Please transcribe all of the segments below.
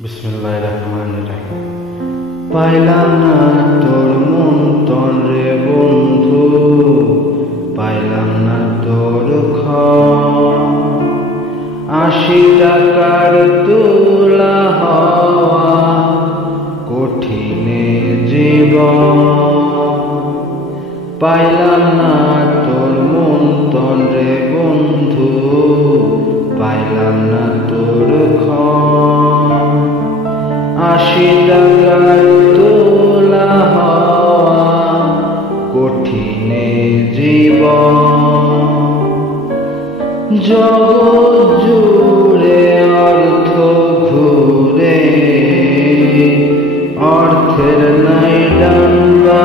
বিসমিল্লাহির রহমানির রহিম। পাইলাম না তোর মন রে বন্ধু, পাইলাম না তোর ক্ষণ। ৮০ টাকার তুলা হওয়া কঠিনে জীবন। পাইলাম না তোর মন রে বন্ধু, পাইলাম না তোর ক্ষণ। ৮০ টাকার তুলা হওয়া কঠিনে জীবন। জগৎ জুড়ে অর্থ ঘুরে, অর্থের নাই ডাম্বা।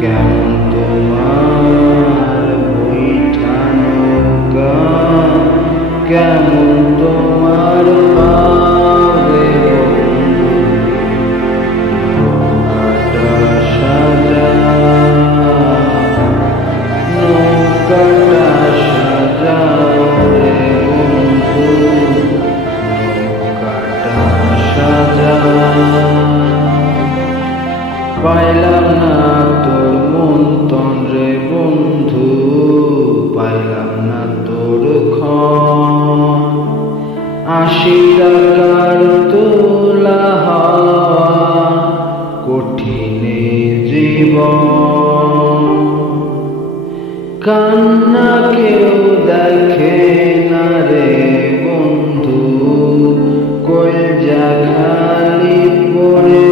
কেমন তোমার বৈঠা নৌকা, কেমন তোমার পাবে নৌকাটা সাজা, নৌকাটা সাজাও রে বন্ধু, নৌকাটা সাজা। পাইলাম না তোর মন রে বন্ধু, পাইলাম না তোর ক্ষণ। ৮০ টাকার তুলা হওয়া কঠিনে জীবন। কান্না কেউ দেখে না রে বন্ধু, কলজা খালি পড়ে।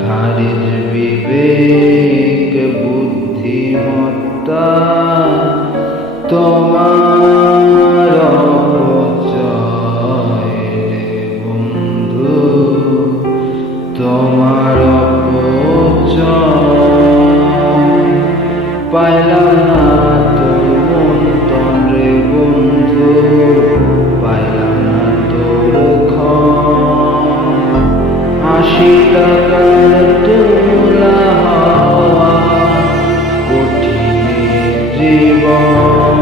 খারিজ বিবেক বুদ্ধিমত্তা তোমার অপচয় রে বন্ধু, তোমার অপচয়। পাইলাম না তোর মন রে বন্ধু, পাইলাম না তোর ক্ষণ। ৮০ টাকার তুলা হওয়া কঠিনে জীবন।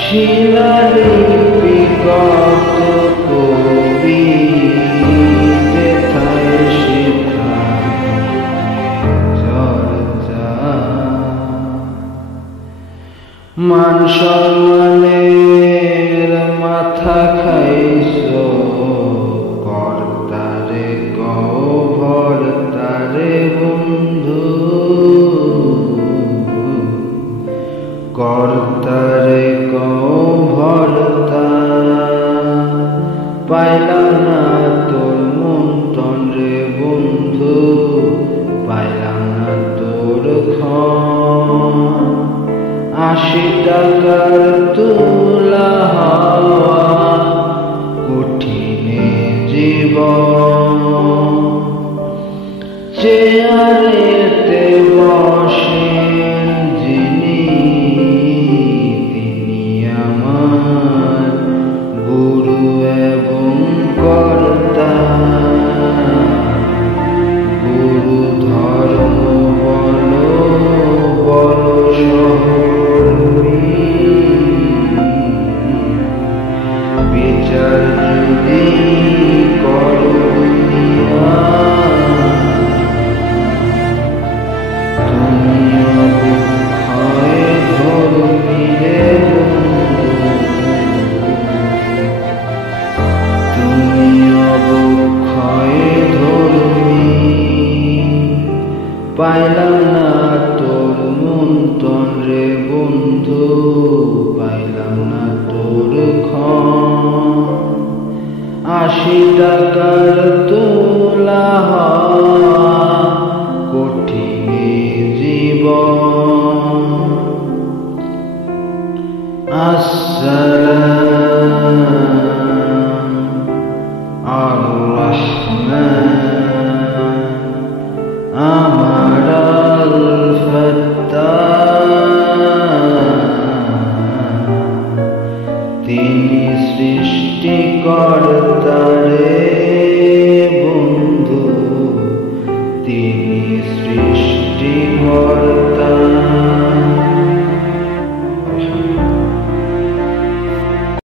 শিলালিপি কত কবি যেথায় সেথায় চর্চা। মান সম্মানের মাথা খাইছো, কর্তারে কও ভর্তারে বন্ধু, কর্তারে কও ভর্তা। পাইলাম না তোর মন রে বন্ধু, পাইলাম না তোর ক্ষণ। ৮০ টাকার তুলা হওয়া কঠিনে জীবন। চেয়ারেতে বসেন যিনি, তিনি আমার গুরু এবং কর্তা। গুরু ধর্ম বলো বলো সহকর্মী, বিচার যদি করো দুনিয়া, তুমি অবক্ষয় ধর্মী রে বন্ধু, তুমি অবক্ষয় ধর্মী। পাইলাম না তোর মন রে বন্ধু, পাইলাম না তোর ক্ষণ। ৮০ টাকার তুলা হওয়া কঠিনে জীবন। আসসালাম।